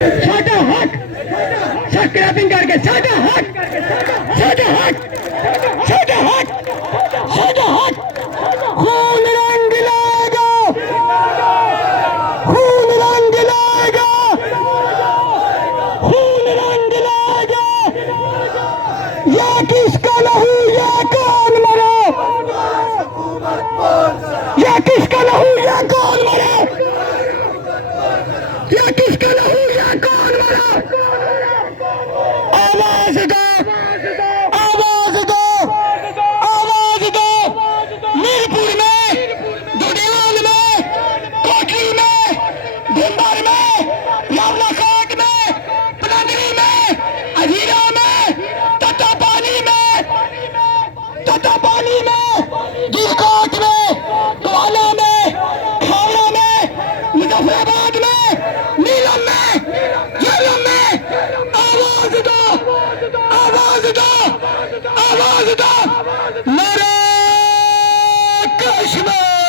साडा हक स्क्रैपिंग करके साडा हक साडा हक साडा हक साडा हक खून रंग लाएगा खून रंग लाएगा खून रंग लाएगा ये किसका लहू ये कौन मरे ये किसका लहू ये कौन मरे ये किसका लहू ये कौन मरा आवाज दो आवाज दो आवाज दो मीरपुर में दुनियाल में कोटली में भिंबर में यावलाकोट में पलंगरी में अजीरा में तत्तापानी में जिसकोट में ग्वाला में खावड़ा में मुजफ्फराबाद में नीलम में झेलम में आवाज दो आवाज दो आवाज दो मेरे कश्मीर।